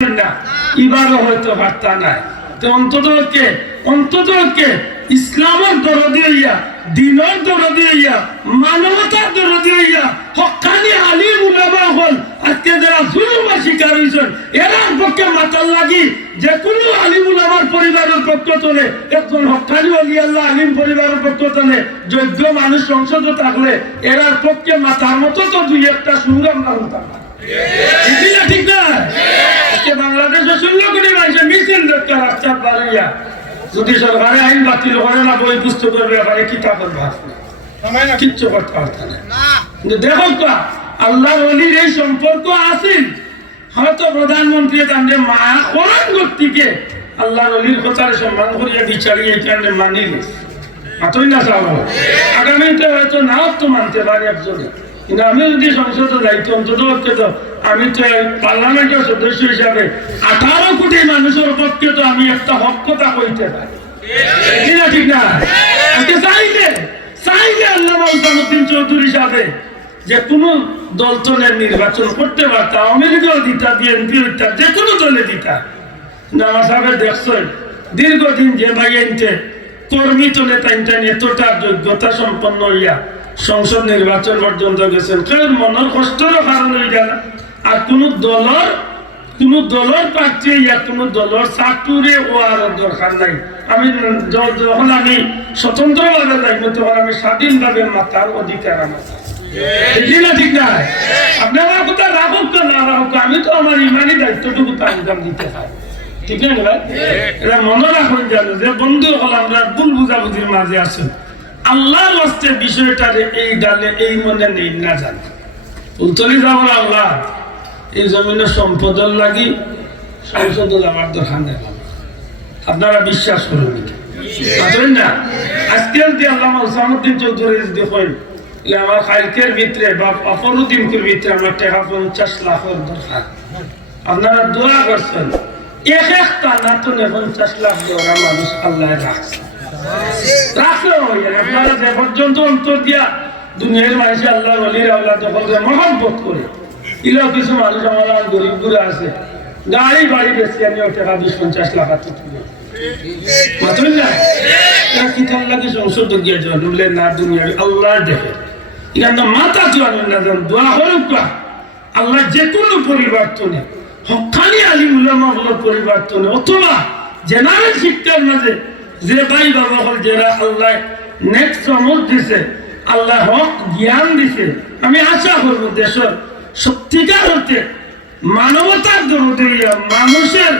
না, এবারও হয়তো বার্তা নাই। তো অন্ততকে ইসলামের দরদি হইয়া, দিনের দরদি হইয়া, মানবতার দরদি হইয়া হক্কানি আলিম উলামা হল আজকে যারা জুলুমের শিকার হয়েছেন এরার পক্ষে মাতাল লাগি যে কোনো আলিম উলামার পরিবারের পক্ষ তোলে, একজন হক্কানি ওলি আল্লাহ আলিম পরিবারের পক্ষ তোলে যোগ্য মানুষ সংসদে থাকলে এরার পক্ষে মাতার মতো তো দুই একটা সংগ্রাম না হতাম। ঠিক না? আজকে বাংলাদেশে 16 কোটি মানুষের মিছিল দেখতে রাস্তা বাড়িয়া যদি সরকারে আইন বাতিল করে না, বই পুস্তকের ব্যাপারে কিতাবের ভাব কিচ্ছু করতে পারত না। কিন্তু দেখো আল্লাহর ওলির এই সম্পর্ক আছে, হয়তো প্রধানমন্ত্রী তাদের মায়া করণ ব্যক্তিকে আল্লাহর ওলির কথার সম্মান করিয়া বিচারিয়ে এখানে মানিল মাতই না চাও। আগামীতে হয়তো নাও তো মানতে পারি একজনে, কিন্তু আমি যদি সংসদে যাইতো অন্তত আমি তো পার্লামেন্টের সদস্য হিসাবে 18 কোটি মানুষের পক্ষে তো আমি একটা হক কথা কইতে পারি। ঠিক না? আজকে চাইলে আল্লামা উসামউদ্দিন চৌধুরী সাহেব যে কোনো দল তোলে নির্বাচন করতে পারতাম, আওয়ামী লীগও দিতা, বিএনপি দিতা, যে কোনো দলে দিতা। কিন্তু আমার সাহেব দেখছেন দীর্ঘদিন যে ভাই আনতে কর্মী তোলে তাইন এতটা যোগ্যতা সম্পন্ন হইয়া সংসদ নির্বাচন পর্যন্ত গেছেন, কেউ মনের কষ্টেরও কারণ হয়ে যায় না। আর কোন দলের প্রার্থী ইয়া কোন দলের চাকরি ও আর দরকার নাই। আমি যখন আমি স্বতন্ত্র ভাবে যাইব তখন আমি স্বাধীনভাবে মাতার অধিকার আমার। ঠিক না? আপনারা কথা রাখুক না রাখুক, আমি তো আমার ইমানি দায়িত্বটুকু তো আঞ্জাম দিতে হয়। ঠিক না ভাই? এটা মনে রাখুন জানো যে বন্ধু হল আমরা ভুল বুঝাবুঝির মাঝে আছেন। আল্লাহর হস্তে বিষয়টারে এই ডালে এই মনে নেই না জানে উত্তরে যাবার আল্লাহ এই জমিনের সম্পদের লাগি সংসদ আমার দরকার নেই। আপনারা বিশ্বাস করুন না? আজকে যদি আল্লামা উসামউদ্দিন চৌধুরী যদি কইন আমার খাইকের ভিতরে বা অপরুদ্দিনকের ভিতরে আমার টাকা 50 লাখের দরকার, আপনারা দোয়া করছেন একটা না তো 50 লাখ দেওয়া মানুষ আল্লাহ রাখছে। আপনারা যে পর্যন্ত অন্তর দিয়া দুনিয়ার মানুষ আল্লাহ ওলির আওলাদ মহব্বত করে ইলো কিছু মানুষ আমার গরিব গুলো আছে গাড়ি বাড়ি বেশি আমি ওই টাকা 20-50 লাখ তুলে মাত্রই না কিতাব লাগে সংসদ গিয়ে জলে না দুনিয়ার আল্লাহ দেখে এখানে মাথা জোয়ানো না যান দোয়া হোক আল্লাহ যে কোনো পরিবর্তনে হক্কানি আলিম উলামা হল পরিবর্তনে অথবা জেনারেল শিক্ষার মাঝে যে ভাই বাবা হল যারা আল্লাহ নেক্সট সমজ দিছে, আল্লাহ হক জ্ঞান দিছে, আমি আশা করব দেশের সত্যিকার হতে মানবতার দরদি হইয়া, মানুষের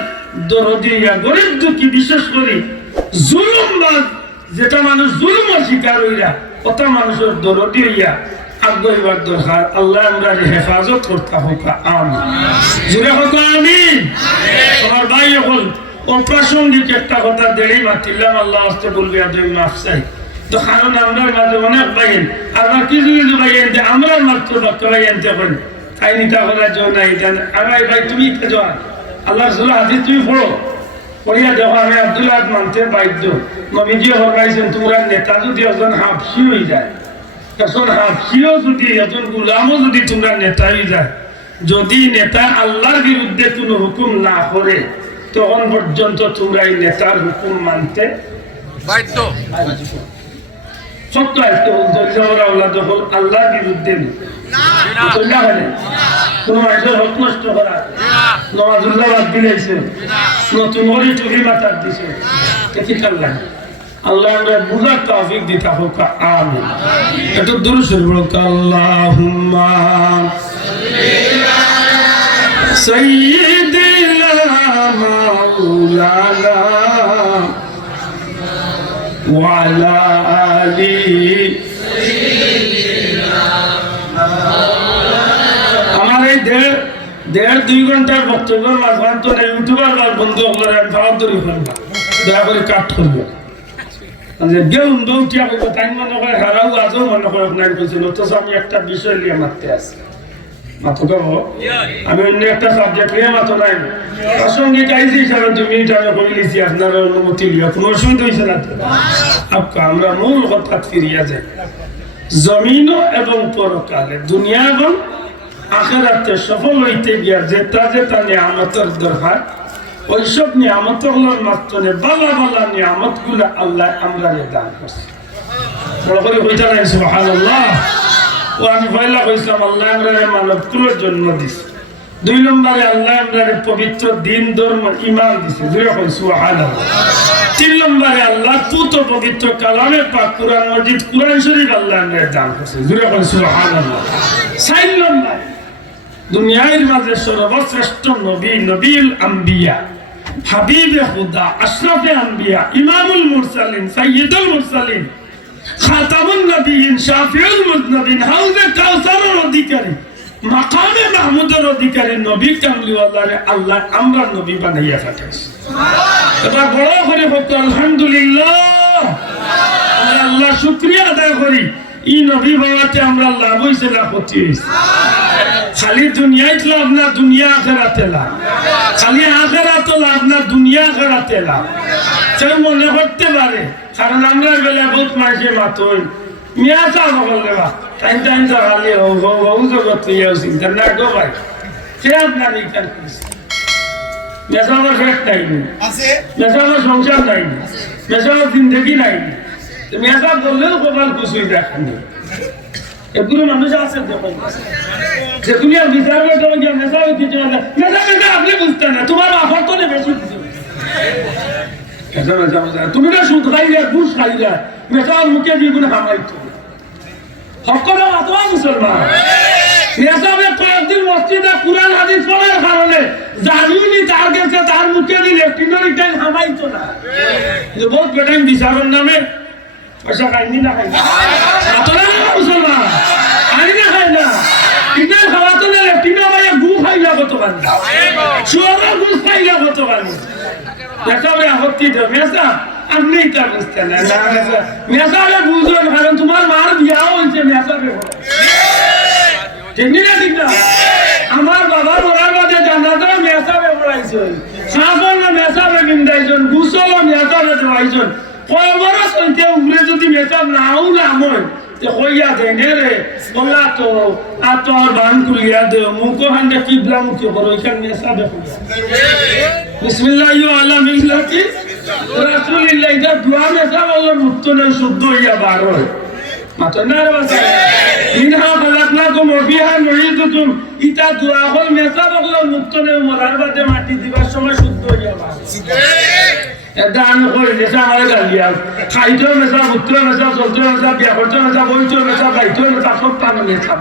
দরদি হইয়া, গরিব দুঃখী বিশেষ করে জুলুমবাজ যেটা মানুষ জুলুমের শিকার হইয়া ওটা মানুষের দরদি হইয়া আগ্রহীবার দরকার। আল্লাহ আমরা হেফাজত করতে হোক আমিন, জুড়ে হোক আমিন। আমার ভাই হল অপ্রাসঙ্গিক একটা কথা দেড়ই মাতিলাম, আল্লাহ আসতে বলবে আদৌ মাফ চাই। তো কারণ আমরা মাঝে অনেক বাইন আমরা কিছু কিছু বাইন যে আমরা মাত্র বাক্য ভাই আনতে পারি তাই নিতা করার জন্য নাই আমার ভাই তুমি যাওয়া আল্লাহ রসুল হাদিস তুমি পড়ো পড়িয়া দেখো আমি আব্দুল মানতে বাধ্য। নবীজি হরাইছেন তোমরা নেতা যদি একজন হাফসি হয়ে যায়, এখন হাফসিও যদি একজন গুলামও যদি তোমরা নেতা হয়ে যায়, যদি নেতা আল্লাহর বিরুদ্ধে কোনো হুকুম না করে তখন পর্যন্ত তোমরা এই নেতার হুকুম মানতে বাধ্য। সত্য আল্লাহর বিরুদ্ধে কোন মানুষের হক নষ্ট করা, নওয়াজুল্লাহ বাদ দিয়েছে, নতুন করে টুপি মাথার দিছে, আল্লাহ আমরা বুঝার তৌফিক দিতে হোক আমিন। একটু দূর শুরু হোক আল্লাহুম্মা সাইয়্যিদিনা মাওলানা ওয়া আলা আলি আমার এই দেড় 2 ঘন্টার বক্তব্যের মাঝখান তো ইউটিউবার বন্ধু হলে ভাব ধরে ফেলবা, দয়া করে কাট করবো তাই মনে করে হারাও আজও মনে করে আপনার বলছিল। অথচ আমি একটা বিষয় নিয়ে মারতে আসি মাথো কাবো, আমি অন্য একটা সাবজেক্ট নিয়ে মাথো নাই প্রাসঙ্গিক আইসি হিসাবে 2 মিনিট আমি করে লিছি, আপনার অনুমতি লিয়া কোনো অসুবিধা হয়েছে না তো? আমরা মূল কথা ফিরিয়া যাই জমিন এবং পরকালে, দুনিয়া এবং আখিরাতে সফল হইতে গিয়া যেটা যেটা নিয়ামতের দরকার ওইসব নিয়ামতগুলোর মাধ্যমে বালা বালা নিয়ামতগুলো আল্লাহ আমরা দান করছি। বড় করে কইতা নাই সুবহানাল্লাহ। ও আমি পয়লা কইছিলাম আল্লাহ আমরা মানবকুলের জন্ম দিছে। 2 নম্বরে আল্লাহ আমরা পবিত্র দিন ধর্ম ঈমান দিছে, জোরে কই সুবহানাল্লাহ। 3 নম্বরে আল্লাহ পুত পবিত্র কালামে পাক কুরআন মজিদ কুরআন শরীফ আল্লাহ আমরা দান করছে, জোরে কই সুবহানাল্লাহ। 4 নম্বর দুনিয়ার মাঝে সর্বশ্রেষ্ঠ নবী, নবীল আম্বিয়া, হাবিবে খুদা, আশরাফে আম্বিয়া, ইমামুল মুরসালিন, সাইয়্যিদুল মুরসালিন, খাতামুন নবিয়্যিন, শাফিউল মুযনিবিন, হাউজে কাউসারের অধিকারী, মাকামে মাহমুদের অধিকারী নবী কামলিওয়ালারে আল্লাহ আমরা নবী বানাইয়া পাঠাইছি। এবার বড় করে বলতো আলহামদুলিল্লাহ, আমরা আল্লাহ শুকরিয়া আদায় করি। এই নবী বাবাতে আমরা লাভ হইছে না ক্ষতি হইছে? খালি দুনিয়ায় লাভ না দুনিয়া আখিরাতে লাভ? খালি আখিরাতে লাভ না দুনিয়া আখিরাতে লাভ? কেউ মনে করতে পারে কারণ আমরা বেলা বহুত মানুষের মাতই মিয়া চাও বললে বা টাইম টাইম তো খালি জগৎ চিন্তা না গো ভাই, সে আপনার এইখান মেসাবার ফেট নাই, মেসাবার সংসার নাই, মেসাবার জিন্দগি নাই, মেসা বললেও কপাল কিছুই দেখানি। এগুলো মানুষ আছে দেখুন যে দুনিয়ার বিচার করতে গিয়ে মেসা দিতে মেসা মেসা আপনি বুঝতেন না, তোমার আফার তো বেশি তুমি না সুদ খাইলে ঘুষ খাইলে মেসার মুখে দিয়ে গুলো হামাইতো সকল আতোয়া মুসলমান মেসাবে কয়েকদিন মসজিদে কুরআন হাদিস পড়ার কারণে জানুনি তার কাছে তার মুখে দিলে টিনারি টাইম হামাইতো না। যে বহুত বেটাইম বিচারের নামে পয়সা খাইনি না খাই আতোয়া মুসলমান আনি না খাই না টিনার খাওয়াতো না টিনা ভাইয়া গু খাইলা কত পারি শুয়ারা ঘুষ খাইলা কত পারি মেসাবে আপত্তি দেব মেসা আপনি তা বুঝতে না মেসাবে বুঝবেন কারণ তোমার মার বিয়াও হয়েছে মেসাবে ঠিক না ঠিক না? আমার বাবার বলার বাদে জানাতে মেসাবে পড়াইছে, সাফল মেসাবে বিন্দাইছেন, গুসল মেসাবে দেওয়াইছেন, কয়বার সইতে উগরে যদি মেসাব নাও নাময় কইয়া দেন রে বললা তো আর তো আর বান কুলিয়া দে মুখ হান্ডে কিবলা মুখে করো এখানে মেসাবে বিসমিল্লাহি আলা মিল্লাতি রাসূলিল্লাহ এটা দোয়া মেসাব আল্লাহ মুত্তনে শুদ্ধ হইয়া বার হয় মাত্র না রে বাসা ইনহা খালাকনাকুম ওয়া ফিহা নুঈদুকুম ইতা দোয়া হল মেসাব আল্লাহ মুত্তনে মরার বাদে মাটি দিবার সময় শুদ্ধ হইয়া বার এটা আমি কই যেটা আমার গালিয়া খাইতো মেসা পুত্র মেসা চলতো মেসা বিয়া করতো মেসা বইতো মেসা বাইতো মেসা সব পানো মেসা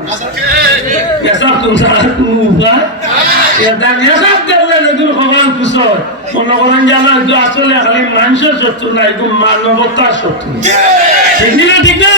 মেসা কোনটা কোনটা এটা মেসা দেখলে এগুলো ভগবান কুশল মনে করেন জানা যে আসলে খালি মানুষের শত্রু না এগুলো মানবতার শত্রু। ঠিক না ঠিক না?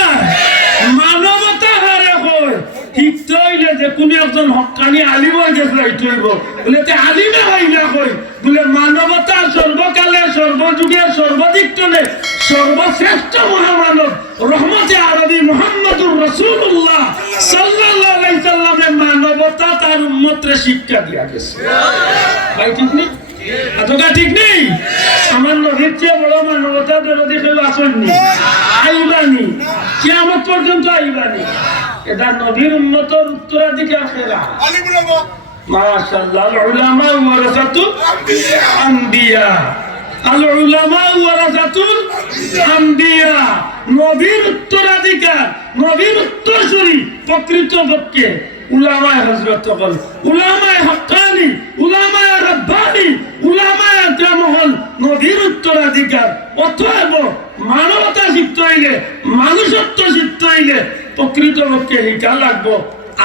মানবতা হারে হয় শিখতে হইলে যে কোনো একজন হক্কানি আলিম হয়ে গেছে রাইতে হইব বলে তে আলিমে হয় না কই বলে মানবতা সর্বকালে সর্বযুগে সর্বদিকটনে সর্বশ্রেষ্ঠ মহামানব রহমতে আরবি মুহাম্মদুর রাসূলুল্লাহ সাল্লাল্লাহু আলাইহি সাল্লামের মানবতা তার উম্মতরে শিক্ষা দিয়া গেছে। ভাই ঠিক নেই? এতটা ঠিক নেই? আমার নবীর চেয়ে বড় মানবতা দরদি কেউ আসেননি, আইবানি, কিয়ামত পর্যন্ত আইবানি। এটা নবীর উম্মতের উত্তরাধিকার খেলা। মাশাআল্লাহ, আল উলামা ওয়ারাসাতুল আম্বিয়া, আল উলামা ওয়ারাসাতুল আম্বিয়া। নবীর উত্তরাধিকার, নবীর উত্তরসূরি প্রকৃতপক্ষে উলামায়ে হযরত হল, উলামায়ে হক্কানি, উলামায়ে রাব্বানি, উলামায়ে আকরাম হল নবীর উত্তরাধিকার। অতএব মানবতা শিখতে হইলে, মানুষত্ব শিখতে হইলে প্রকৃতপক্ষে শিক্ষা লাগবো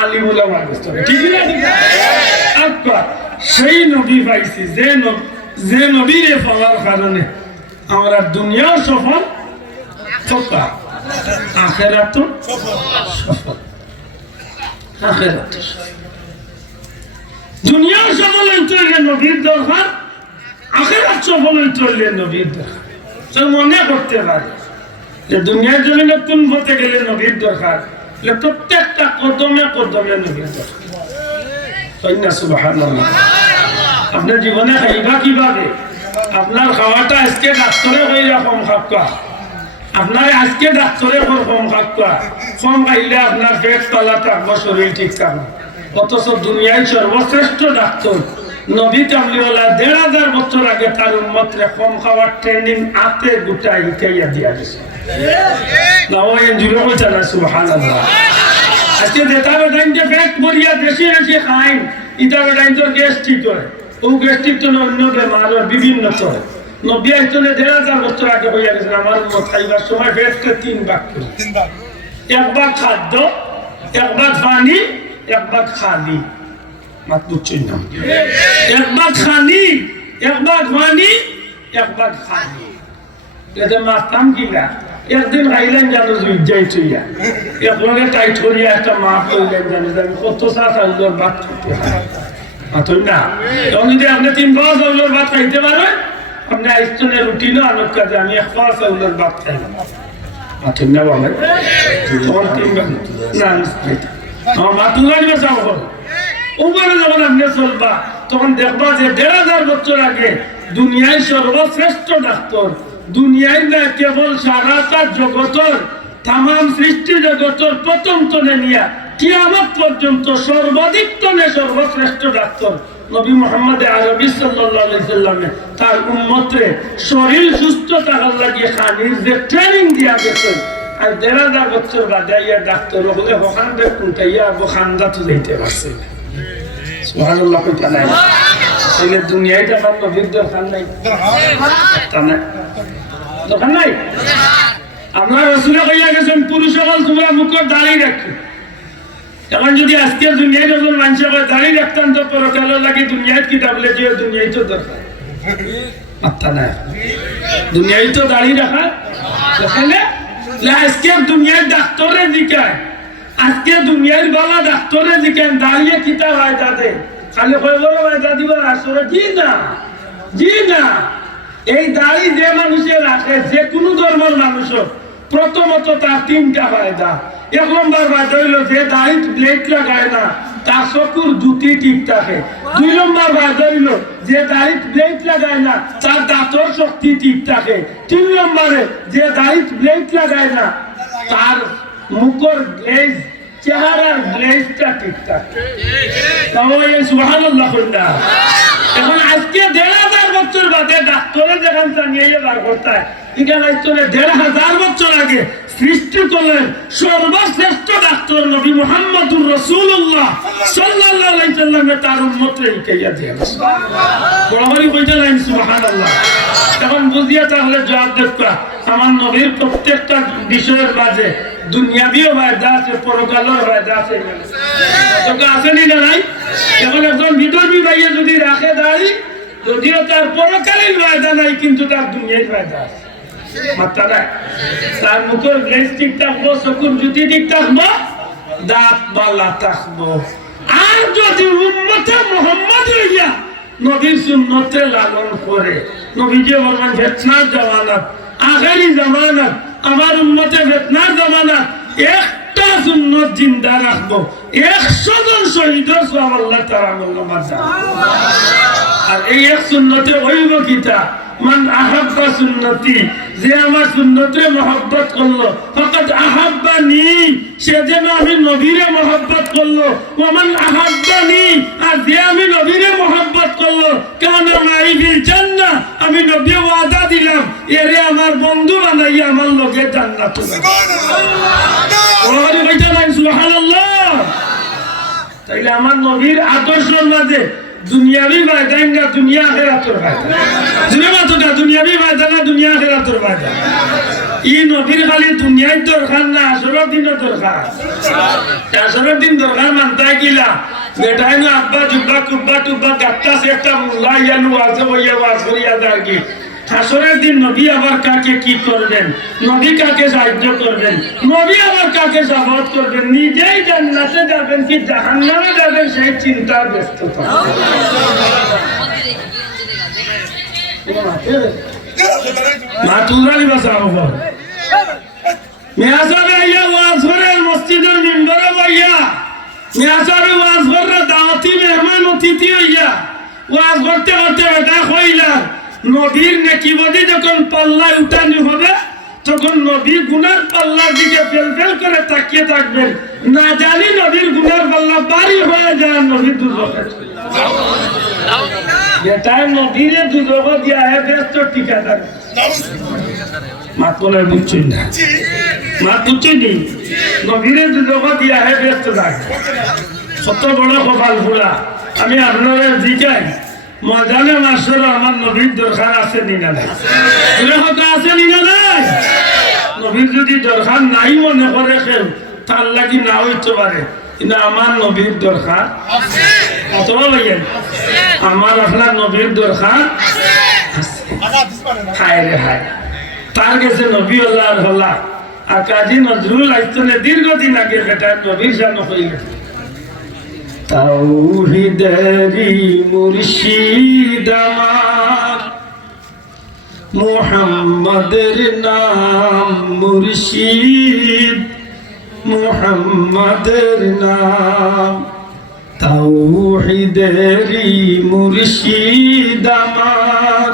আলিম উলামার কাছ থেকে। ঠিক না ঠিক না? আচ্ছা, সেই নবী পাইছি যে নবীরে পাওয়ার কারণে আমরা দুনিয়াও সফল, আখিরাতও সফল। দুনিয়া সফল হইতে হইলে নবীর দরকার, আখিরাত সফল হইতে হইলে নবীর দরকার। মনে করতে পারে যে দুনিয়ার জন্য নতুন হতে গেলে নবীর দরকার, প্রত্যেকটা কদমে কদমে নবীর দরকার। সুবহানাল্লাহ। আপনার জীবনে খাইবা কিভাবে? আপনার খাওয়াটা আজকে ডাক্তারে হয়ে কম খাওয়া, আপনার আজকে ডাক্তারে কম খাওয়া, কম খাইলে আপনার পেট তলা থাকবো, শরীর ঠিক থাকবে। অথচ দুনিয়ায় সর্বশ্রেষ্ঠ ডাক্তার নবী কামলিওয়ালা ১,৫০০ বছর আগে তার উম্মতরে কম খাওয়ার ট্রেনিং আতে গোটা ইকাইয়া দিয়া গেছে। আজকে যেটা বেটাইন যে পেট ভরিয়া বেশি বেশি খাইন ইটা বেটাইন তো গ্যাস্ট্রিক হয়, ও গ্যাস্ট্রিক তো অন্য বেমার বিভিন্ন তো নবী আইতনে ১,৫০০ বছর আগে হইয়া গেছে আমার উম্মত খাইবার সময় পেটকে ৩ ভাগ করে, ১ ভাগ খাদ্য, ১ ভাগ পানি, ১ ভাগ খালি। মাত বুঝছেন না? ১ ভাগ খানি, ১ ভাগ পানি, ১ ভাগ খালি। এতে মারতাম কিনা একদিন খাইলেন জানো জুইজাই চইয়া একলগে টাইট করিয়া একটা মাপ করলেন জানো আমি কত চা চাউলের ভাত খাইতে পারেন না। এবং যদি আপনি ৩ পাওয়া চাউলের ভাত খাইতে পারেন আপনি আইসনে রুটি না আলোক কাজে আমি ১ পাওয়া চাউলের ভাত খাইলাম পারেন না বলে তখন ৩ না আমার মা তুলা দিবে চাও করে ওখানে যখন আপনি চলবা তখন দেখবা যে ১,৫০০ বছর আগে দুনিয়ায় সর্বশ্রেষ্ঠ ডাক্তার দুনিয়ায় না কেবল সারাটা জগতের তাম সৃষ্টি জগতের প্রথম তনে নিয়া কিয়ামত পর্যন্ত সর্বাধিক তনে সর্বশ্রেষ্ঠ ডাক্তার নবী মুহাম্মদ আরবি সাল্লাল্লাহু আলাইহি সাল্লামে তার উম্মতরে শরীর সুস্থ থাকার লাগিয়ে খানির যে ট্রেনিং দিয়া গেছে আর ১,৫০০ বছর বাদে ইয়া ডাক্তার হলে ওখান থেকে কুন্টাইয়া খান্দা তো যাইতে পারছে। সুবহানাল্লাহ কইতা নাই এই দুনিয়ায় তো আমার নবীর দরকার নাই দরকার নাই। আমরা রাসূলে কইয়া গেছেন পুরুষ সকল তোমরা মুখের দাড়ি রাখো। এখন যদি আজকে দুনিয়ায় যখন মানুষের দাড়ি রাখতাম তো পরকালের লাগে দুনিয়ায় কি ডাবলে যে দুনিয়ায় তো দরকার মাত্তা না দুনিয়ায় তো দাড়ি রাখা এখানে আজকে দুনিয়ার ডাক্তারের জিকায় আজকে দুনিয়ার বালা ডাক্তারের জিকায় দাঁড়িয়ে কিতা হয় তাদের খালি কয়বার বায়দা দিবার আসলে জি না এই দাড়ি যে মানুষের রাখে যে কোনো ধর্মের মানুষ প্রথমত তার ৩টা ফায়দা। ১ নম্বর ফায়দা হইল যে দাড়ি ব্লেড লাগায় না তার চকুর জুতি ঠিক থাকে। ২ নম্বর ফায়দা হইল যে দাড়ি ব্লেড লাগায় না তার দাঁতর শক্তি ঠিক থাকে। ৩ নম্বরে যে দাড়ি ব্লেড লাগায় না তার মুখের গ্লেজ চেহারার গ্লেজটা ঠিক থাকে। সুবহানাল্লাহ। এখন আজকে ১,৫০০ বছর বাদে ডাক্তারের যেখান জানিয়ে বার করতে এখানে ১,৫০০ বছর আগে সৃষ্টি করলেন সর্বশ্রেষ্ঠ ডাক্তার নবী মুহাম্মদুর রাসূলুল্লাহ সাল্লাল্লাহু আলাইহি সাল্লামে তার উম্মতকে ইকাইয়া দিয়েছে। বড় কইতে লাইন সুবহানাল্লাহ। এখন বুঝিয়া তাহলে জবাব দেখবা আমার নবীর প্রত্যেকটা বিষয়ের মাঝে দুনিয়াবিও ফায়দা আছে পরকালের ফায়দা আছে তোকে আসেনি না নাই। এখন একজন বিধর্মী ভাইয়ে যদি রাখে দাঁড়ি যদিও তার পরকালীন ফায়দা নাই কিন্তু তার দুনিয়ায় ফায়দা আছে মাত্রা নাই। তার মুখের গ্লেজ ঠিক থাকবো চকুর জুতি ঠিক থাকবো দাঁত বালা থাকবো। আর যদি উম্মতে মুহাম্মদ হইয়া নবীর সুন্নতে লালন করে নবী যে বলবেন ফিতনার জামানাত আখেরি জামানাত আমার উম্মতে ফিতনার জামানাত একটা সুন্নত জিন্দা রাখবো ১০০ জন শহীদের সওয়াব আল্লাহ তাআলা মূল্যবান আর এই এক সুন্নতে হইব কিতা মান আহাব্বা সুন্নতি যে আমার সুন্নতে মহব্বত করলো ফাকাদ আহাব্বানি সে যেন আমি নবীরে মহব্বত করলো ওমান আহাব্বানি আর যে আমি নবীরে মহব্বত করলো কানা মাই ফিল জান্নাহ আমি নবী ওয়াদা দিলাম এরে আমার বন্ধু বানাইয়া আমার লগে জান্নাতে সুবহানাল্লাহ সুবহানাল্লাহ। তাইলে আমার নবীর আদর্শের মাঝে দুনিয়াবি ফায়দা না দুনিয়া আখিরাতের ফায়দা দুনিয়াবি ফায়দা না দুনিয়া আখিরাতের ফায়দা। ই নবীর খালি দুনিয়ার দরকার না আসরের দিনের দরকার। আসরের দিন দরকার মানতাই কিলা বেটাই না আব্বা জুব্বা কুব্বা টুব্বা গাত্তাছে একটা মুল্লা ইয়ালু আছে বইয়া ওয়াজ করিয়া দার কি হাসরের দিন নবী আবার কাকে কি করবেন নবী কাকে সাহায্য করবেন নবী আবার কাকে সাফাত করবেন নিজেই জান্নাতে যাবেন কি জাহান্নামে যাবেন সেই চিন্তা ব্যস্ততা। মাতুরালি বাসাও মেয়াসাবে আইয়া ওয়াজ করে মসজিদের মিম্বরে বইয়া মেয়াসাবে ওয়াজ করে দাওয়াতি মেহমান অতিথি হইয়া ওয়াজ করতে করতে এটা কইলা নবীর নেকিবদি যখন পাল্লায় উঠানো হবে তখন নবী গুনার পাল্লার দিকে ফেল ফেল করে তাকিয়ে থাকবেন না জানি নবীর গুনার পাল্লা বাড়ি হয়ে যায় নবীর দুজকে যেটাই নবীরে দুজক দিয়া হে ব্যস্ত ঠিকাদার মাতলের বুঝছই না মাত বুঝছই নি নবীরে দুজক দিয়া হে ব্যস্ত থাকে কত বড় কপাল ফুলা আমি আপনারা জিজ্ঞাই ময়দানে মাসের আমার নবীর দরকার আছে নিনা নাই কথা আছে নিনা নাই নবীর যদি দরকার নাই মনে করে কেউ তার লাগি না হইতে পারে কিন্তু আমার নবীর দরকার অথবা ভাইয়েন আমার আপনার নবীর দরকার হায় রে হায় তার কাছে নবী আল্লাহ হল্লা আর কাজী নজরুল আইতনে দীর্ঘদিন আগে বেটা নবীর জানো হইল তাওহীদেরি মুর্শিদ আমার মুহাম্মাদের নাম মুর্শিদ মুহাম্মাদের নাম তাওহীদেরি মুর্শিদ আমার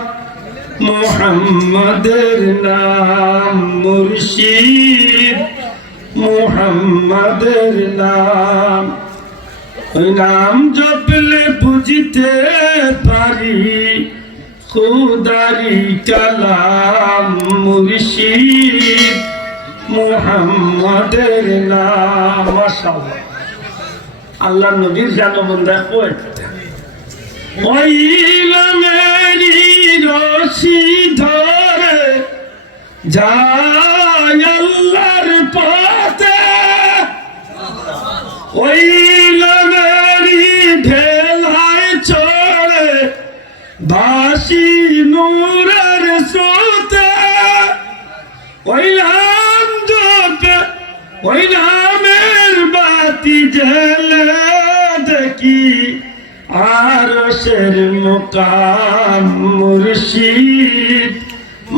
মুহাম্মাদের নাম মুর্শিদ মুহাম্মাদের নাম ওই নাম জপলে বুঝিতে পারি খুদারি কালাম মুর্শিদ মুহাম্মাদের নাম মাশাআল্লাহ আল্লাহ নবীর জানো বন্দা কই ওইলা মেরি রশি ধরে যায় আল্লাহর পথে ওইলা মেরি ঢেলায় চড়ে বাসি নূরের স্রোতে ওই নাম জপে ওই নামের বাতি জ্বলে দেখি আরশের মুকাম মুর্শিদ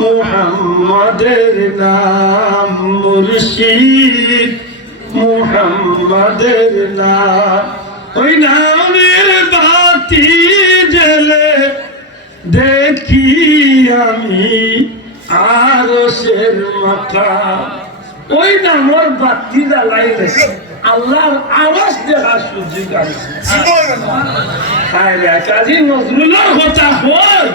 মুহাম্মাদের নাম মুর্শিদ মুহাম্মাদের নাম ওই নামের বাতি জ্বলে দেখি আমি আরশের মুকাম ওই নামের বাতি জ্বালাইলে আল্লাহর আওয়াজ দেখার সুযোগ আছে কাজী নজরুলের কথা হয়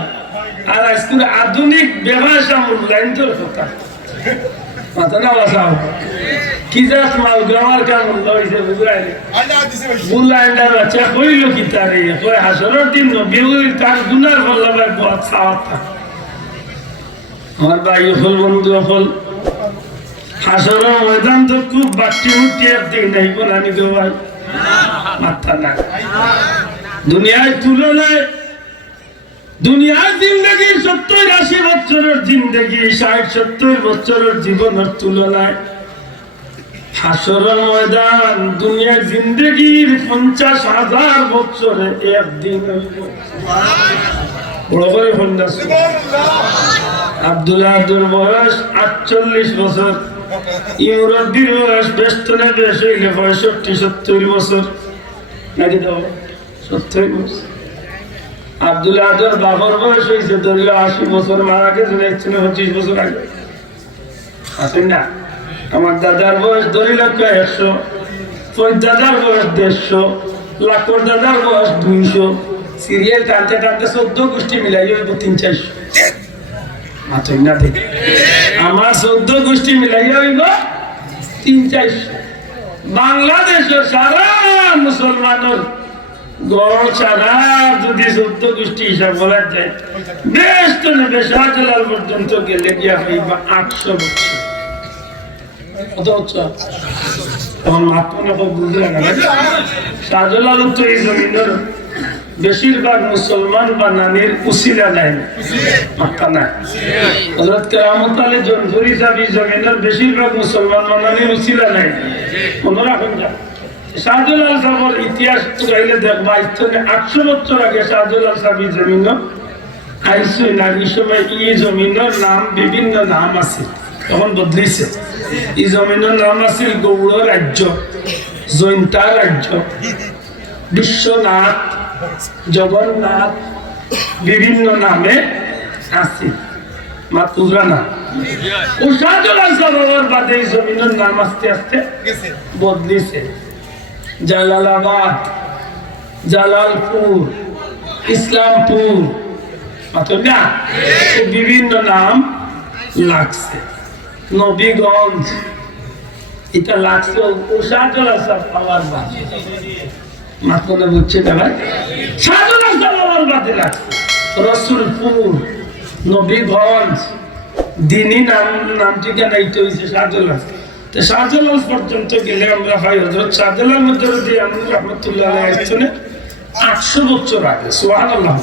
আর আজকের আধুনিক ব্যবসা মূল্যায়নের কথা মাথা না বাসাও কি যাস মাল গ্রামার কাম মূল্য হয়েছে বুঝলাই মূল্যায়নটার বাচ্চা কইল কি তারে কই হাসরের দিন নবীর তার গুনার বললাম বহুত সাওয়াত আমার ভাই হল বন্ধু হল হাসরের ময়দান তো খুব বাচ্চি উঠিয়ে দিন নাই বলানি গো ভাই মাথা না দুনিয়ায় তুলনায় দুনিয়ার জিন্দগি 70-80 বছরের জিন্দগি 60-70 বছরের জীবনের তুলনায় হাসরের ময়দান দুনিয়ার জিন্দগির 50,000 বছরে একদিন বড় করে হন্ডা আব্দুল বয়স 48 বছর ইমরদ্দির বয়স বেষ্টনে বেশ হইলে 65-70 বছর নাকি তো 70 বছর আব্দুল আদর বাবর বয়স হয়েছে ধরল 80 বছর মারা গেছে 25 বছর আগে আসেন না আমার দাদার বয়স ধরিল 100 তোর দাদার বয়স 150 লাখর দাদার বয়স 200 সিরিয়াল টানতে টানতে 14 গোষ্ঠী মিলাই হইব 300-400 মাত্রই না দেখে আমার 14 গোষ্ঠী মিলাই হইব 300-400 বাংলাদেশের সারা মুসলমানের গড় ছাড়া যদি 14 গোষ্ঠী হিসাব বলা যায় বেশ তো নেবে শাহজালাল পর্যন্ত গেলে গিয়া হইবা 800 বছর কত হচ্ছে তখন মাত্র বুঝলে না শাহজালাল তো এই জমিনের বেশিরভাগ মুসলমান বা নানির উসিলা নাই মাক্কা নাই হযরত কেরামত আলী জনপুরি সাহেব জমিনের বেশিরভাগ মুসলমান বা নানির উসিলা নাই মনে রাখুন যা শাহজালাল সাহেবের ইতিহাস তো গাইলে দেখবা 800 বছর আগে শাহজালাল সাহেব জমিন আইসো না এই সময় এই জমিনের নাম বিভিন্ন নাম আছে তখন বদলিছে এই জমিনের নাম আছে গৌড় রাজ্য জৈন্তা রাজ্য বিশ্বনাথ জগন্নাথ বিভিন্ন নামে আছে মাতুরা না ও শাহজালাল সাহেবের বাদে এই জমিনের নাম আস্তে আস্তে বদলিছে। জালালাবাদ, জালালপুর, ইসলামপুর, না বিভিন্ন নাম লাগছে। নবীগঞ্জ এটা লাগছে ও শাহজালাল সাহেব পাওয়ার বাদে। মাত্র বুঝছে না ভাই, শাহজালাল সাহেবের বাদে লাগছে। রসুলপুর, নবীগঞ্জ, দিনী নাম ঠিকানা এইটা হয়েছে শাহজালাল। তো শাহজালাল পর্যন্ত গেলে আমরা হয় হযরত শাহজালাল মধ্যে আমরা রহমতুল্লাহ আলাইহি আসছেন 800 বছর আগে। সুবহানাল্লাহ।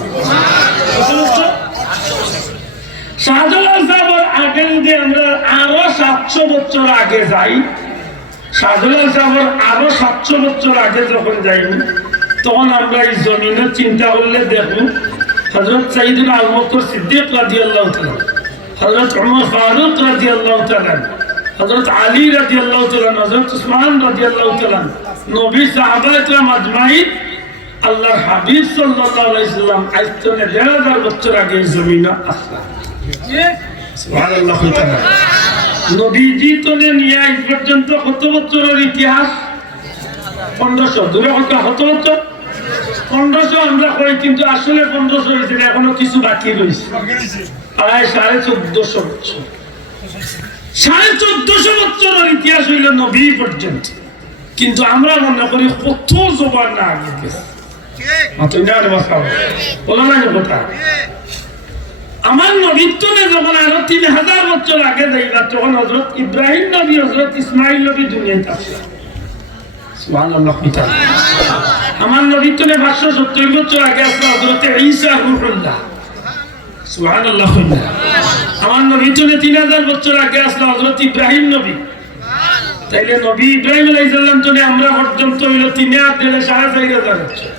শাহজালাল সাহেবের আগে যদি আমরা আরো 700 বছর আগে যাই, শাহজালাল সাহেবের আরো 700 বছর আগে যখন যাই, তখন আমরা এই জমিনের চিন্তা করলে দেখব হযরত সাইয়েদনা আবু বকর সিদ্দিক রাদিয়াল্লাহু তাআলা, হযরত ওমর ফারুক রাদিয়াল্লাহু তাআলা, হযরত আলী রাদিয়াল্লাহু তাআলা, হযরত উসমান রাদিয়াল্লাহু তাআলা, নবী সাহাবায়ে কেরাম আজমাইন, আল্লাহর হাবিব সাল্লাল্লাহু আলাইহি সাল্লাম আজ থেকে 1000 বছর আগে এই জমিনে আসলেন। সুবহানাল্লাহ। নবীজি তনে নিয়ে আজ পর্যন্ত কত বছরের ইতিহাস? 1500। দূরে কত বছর? 1500 আমরা কই, কিন্তু আসলে 1500 হয়েছে, এখনো কিছু বাকি রয়েছে। প্রায় 1450 বছর। 1450 বছরের ইতিহাস হইল নবী পর্যন্ত, কিন্তু আমরা মনে করি কত জবান না আগে গেছে। আমার নবীত্বনে যখন আরো 3000 বছর আগে যাইবা, তখন হযরত ইব্রাহিম নবী, হযরত ইসমাইল নবী দুনিয়াতে আসলেন। সুবহানাল্লাহ। আমার নবীত্বনে 570 বছর আগে আসলো হযরত ঈসা রূহুল্লাহ। সুবহানাল্লাহ। আমার নবীত্বনে 3000 বছর আগে আসলো হযরত ইব্রাহিম নবী। তাইলে নবী ইব্রাহিম আলাইহিস সালাম তনে আমরা পর্যন্ত হইল 3000 বছর।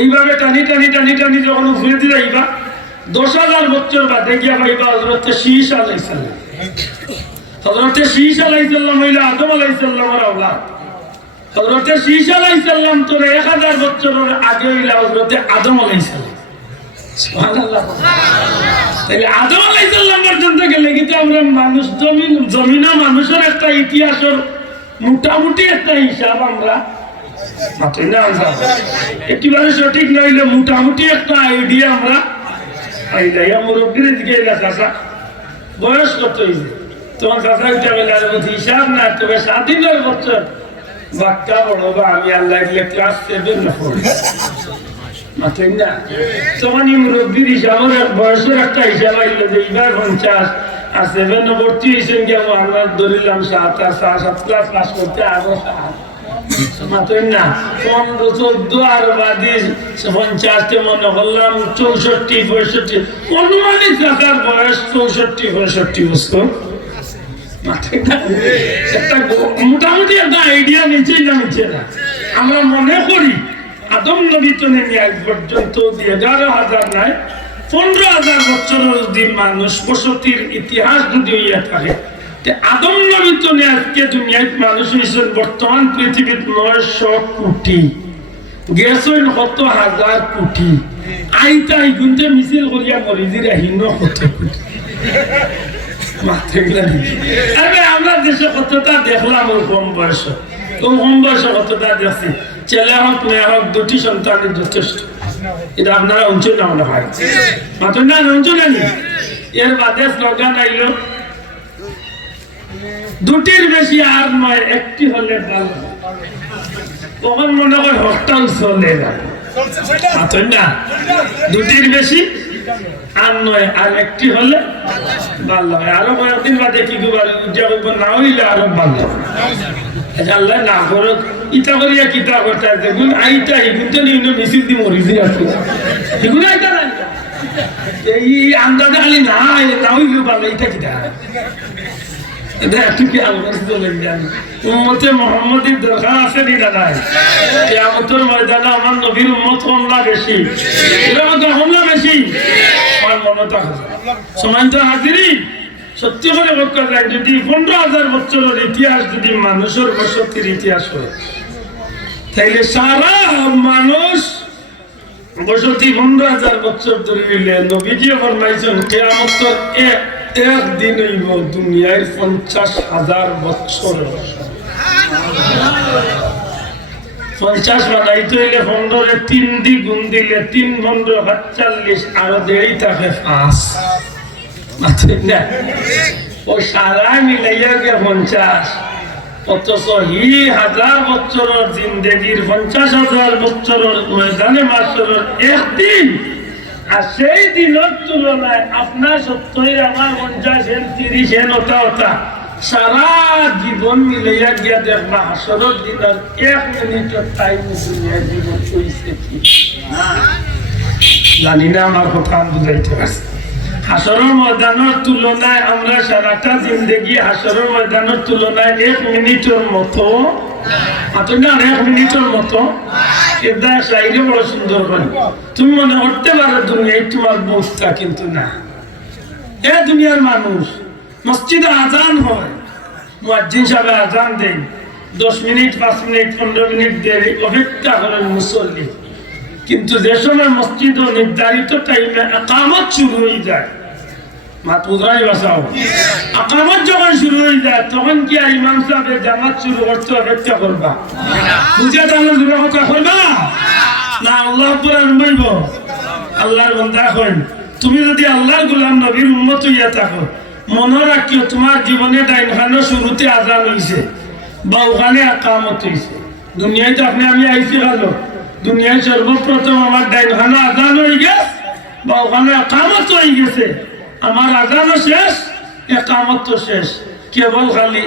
এইভাবে টানি টানি টানি টানি যখন ঘুরে দিয়ে যাইবা 10,000 বছর বাদে গিয়া পাইবা হযরত শীশ আলাইহিস সালাম। হযরত শীশ আলাইহিস সালাম হইল আদম আলাইহিস সালামের আওলাদ। হযরত শীশ আলাইহিস সালাম তো 1000 বছরের আগে হইল হযরত আদম আলাইহিস সালাম। সুবহানাল্লাহ। তাইলে আদম আলাইহিস সালাম পর্যন্ত গেলে কিন্তু আমরা মানুষ জমিনা মানুষের একটা ইতিহাসের মোটামুটি একটা হিসাব আমরা একেবারে সঠিক নইলে মোটামুটি একটা আইডিয়া আমরা মুরব্বীর দিকে বয়স কত হয়েছে তোমার কাছা উঠে গেলে হিসাব না, তবে 7 বছর বাক্কা বড় বা আমি আল্লাহ ক্লাস 7 না পড়ি মাত্র না, তখন মুরব্বীর হিসাবের বয়সের একটা হিসাব আইলো যে এবার 50 আর 7 ভর্তি হয়েছেন কি আমরা ধরিলাম 7 আর 7 ক্লাস পাস করতে আরো 7 মাত্র না 15 14 আর বাদে 50 মনে করলাম 64 65 অনুমানিক রাখার বয়স 64 65 বছর। একটা মোটামুটি একটা আইডিয়া নিচেই না নিচে না আমরা মনে করি আদম নবী তো নেই আজ পর্যন্ত 11,000 নাই 15,000 বছরের যদি মানুষ বসতির ইতিহাস যদি হইয়া থাকে, আদম নবী তো নেই আজকে দুনিয়ায় মানুষ হয়েছেন বর্তমান পৃথিবীর 900 কোটি, গেছেন কত হাজার কোটি, আইতা ইগুনতে মিছিল করিয়া মরিজিরা হীন কত কোটি। আমরা দেশে কতটা দেখলাম ওর কম বয়স, কম বয়সে কতটা দেখছি, ছেলে হোক মেয়ে হোক 2টি সন্তানের যথেষ্ট। এটা আপনারা অঞ্চল না মনে হয় মাত্র না অঞ্চল আনি। এর বাদে স্লোগান আইল 2টির বেশি আর নয়, 1টি হলে ভালো। তখন মনে হয় হরটাল চলে মাত্র না 2টির বেশি আর নয়, আর 1টি হলে ভালো হয়। আরো কয়েকদিন বাদে কি উদযাপন না হইলে আরো ভালো। আল্লাহ না করো ইটা করিয়া কিতা করতে দেখুন আইটা এগুন তো নিম্ন মিছিল দিয়ে মরিজি আছে এগুলো আইতা না এই আন্দাজে খালি না না হইলেও ভালো এটা কিতা এটা একটু কি আলবাস চলে যান উম্মতে মুহাম্মাদের দরকার আছে নি দাদা কিয়ামতের ময়দানে আমার নবীর উম্মত কমলা বেশি এর মধ্যে কমলা বেশি আমার মনে থাকে সম্মানিত হাজিরিন সত্যি করে বলতে যায় যদি 15,000 বছরের ইতিহাস যদি মানুষের বসতির ইতিহাস হয় তাইলে সারা মানুষ বসতি 15,000 বছর ধরে হইলে নবীজি ফরমাইছেন কিয়ামতের একদিন হইব দুনিয়ার 50,000 বছর 50 বানাইতে হইলে 15 3 দি গুণ দিলে 3 15 40 আর দেরি থাকে 5 মাত্র না ও সারা মিলাইয়া গে 50 অথচ হি 1000 বছরের জিন্দগির 50,000 বছরের ময়দানে মাসরের একদিন আর সেই দিনের তুলনায় আপনার 70 আমার 50 30 ওটা সারা জীবন মিলাইয়া গিয়া দেখবা হাসরের দিনের 1 মিনিটের টাইম দুনিয়ার জীবন চলছে কি জানি না আমার কথা বুঝাইতে পারছি হাসরের ময়দানের তুলনায় আমরা সারাটা জিন্দগি হাসরের ময়দানের তুলনায় 1 মিনিটের মতো না 1 মিনিটের মতো এটা শাইরে বড় সুন্দর করে তুমি মনে করতে পারো দুনিয়ায় তোমার বস্তা কিন্তু না এ দুনিয়ার মানুষ মসজিদে আজান হয় মুয়াজ্জিন সাহেব আজান দেন 10 মিনিট 5 মিনিট 15 মিনিট দেরি অপেক্ষা করেন মুসল্লি কিন্তু যে সময় মসজিদে নির্ধারিত টাইমে ইকামত শুরু হয়ে যায় মাতুরাই বাসাও ইকামত যখন শুরু হয়ে যায় তখন কি ইমাম সাহেব জামাত শুরু করতে অপেক্ষা করবা বুঝা তাহলে জোরে কথা কইবা না আল্লাহ পুরান বইব আল্লাহর বান্দা হন তুমি যদি আল্লাহর গোলাম নবীর উম্মত হইয়া থাকো মনে রাখিও তোমার জীবনে ডাইনখানো শুরুতে আজান হইছে বা ওখানে ইকামত হইছে দুনিয়ায় তো আপনি আমি আইছি ভালো দুনিয়ায় সর্বপ্রথম আমার ডাইনখানো আজান হয়ে গেছে বা ওখানে ইকামত হয়ে গেছে আমার আজানও শেষ ইকামত তো শেষ কেবল খালি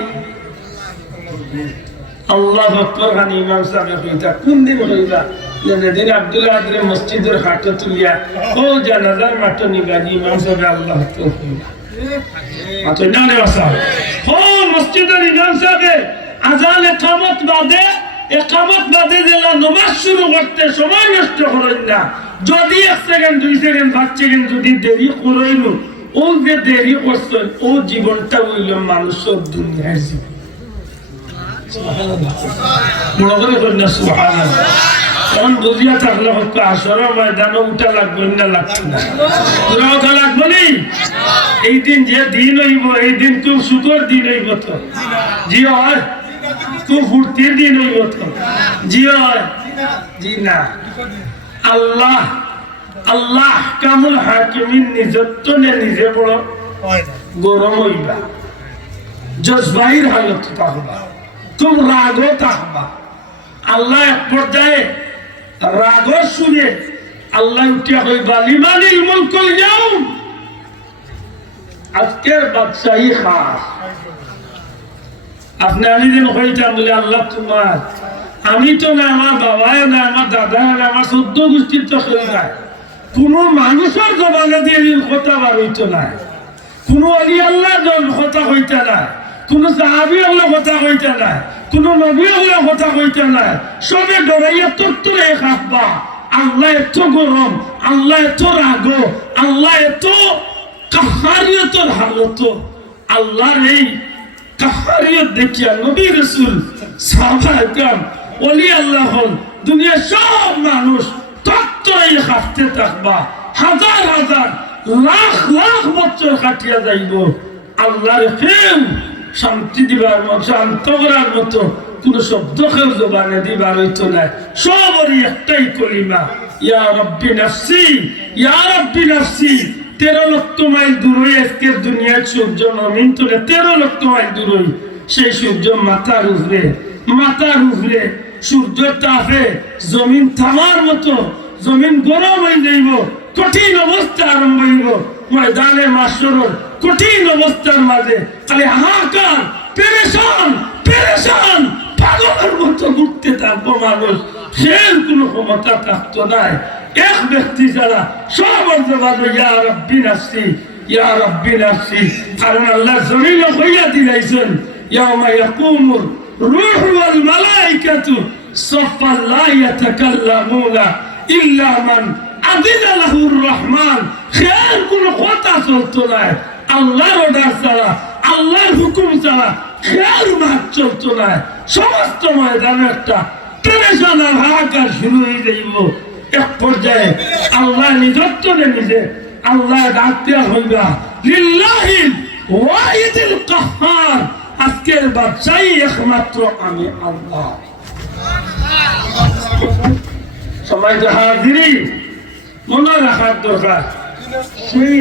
আল্লাহু আকবার খানি ইমাম সাহেব কইতা কোন দিন হইলা যেদিন আব্দুল আদরে মসজিদের হাটে তুলিয়া ও জানাজার মাঠে নিবাজি ইমাম সাহেব আল্লাহ আকবার কইলা মাত্র না রে বাসা ও মসজিদের ইমাম সাহেব আজান ইকামত বাদে দিলা নামাজ শুরু করতে সময় নষ্ট করেন না যদি 1 সেকেন্ড 2 সেকেন্ড 5 সেকেন্ড যদি দেরি করেন ও যে দেরি করছেন ও জীবনটা হইল মানুষের দুনিয়ার জীবন সুবহানাল্লাহ বড় করে কন্যা সুবহানাল্লাহ তখন বুঝিয়া থাকলে হয়তো আসরের ময়দানে উঠা লাগবে না লাগতো না তোরা ওঠা লাগবে নি এই দিন যে দিন হইব এই দিন খুব সুখর দিন হইব তো জি হয় খুব ফুর্তির দিন হইব তো জি হয় জি না আল্লাহ কামুল হাকিমিন নিজত্বনে নিজে বড় গরম হইবা জজবাইর হালত থাকবা খুব রাগও থাকবা আল্লাহ এক পর্যায়ে রাগর শুনে আল্লাহ উঠিয়া হইবা লিমানিল মুলকুল ইয়াউম আজকের বাদশাহী খাস আপনি আমি যেন হইতাম বলে আল্লাহ তোমার আমি তো না আমার বাবায় না আমার দাদা না আমার 14 গোষ্ঠীর তো কেউ নাই কোন মানুষের জবানে দিয়ে কথা বার হইতো না কোন অলি আল্লাহ কথা হইতে না কোন সাহাবি হলে কথা হইতে না কোন নবী হলে কথা হইতে না সবে ডরাইয়া তত্তরে খাবা আল্লাহ এত গরম আল্লাহ এত রাগ আল্লাহ এত কাহারিয়তের হালত আল্লাহর এই কাহারিয়ত দেখিয়া নবী রাসূল সাহাবায়ে کرام ওলি আল্লাহ হল দুনিয়ার সব মানুষ তত্তরে খাটতে থাকবা হাজার হাজার লাখ লাখ বছর কাটিয়া যাইব আল্লাহর কেউ শান্তি দিবার মতো শান্ত করার মতো কোন শব্দ কেউ জবানে দিবার হইতো না সবরই একটাই কলিমা ইয়া রব্বি নাফসি ইয়া রব্বি নাফসি 13 লক্ষ মাইল দূরে আজকের দুনিয়ার সূর্য নমিন তুলে 13 লক্ষ মাইল দূরে সেই সূর্য মাথার উপরে সূর্য তাপে জমিন থামার মতো জমিন গরম হয়ে যাইব কঠিন অবস্থা আরম্ভ হইব ময়দানে মাশরুর কঠিন অবস্থার মাঝে খালি হাহাকার পেরেশান পাগলের মতো ঘুরতে থাকবো মানুষ সে কোনো ক্ষমতা থাকতো নাই এক ব্যক্তি ছাড়া সবার জবাব ইয়া রব্বি নাফসি কারণ আল্লাহ জমিন হইয়া দিলাইছেন ইয়াউমা ইয়াকুমুর রূহু ওয়াল মালাইকাতু সাফফান লা ইয়াতাকাল্লামুনা ইল্লা মান আযিনা লাহুর রহমান খেয়াল কোনো কথা চলতো না আল্লাহর অর্ডার ছাড়া আল্লাহর হুকুম ছাড়া খেয়াল মাত চলতো না সমস্ত ময়দানে একটা পেরেশান আর হাহাকার শুরু হয়ে যাইব এক পর্যায়ে আল্লাহ নিজত্বনে নিজে আল্লাহ ডাকতে হইবা লিল্লাহিল ওয়াহিদুল কাহ্হার, আজকের বাদশাহী একমাত্র আমি আল্লাহ। সবাই তো হাজিরি মনে রাখার দরকার। সেই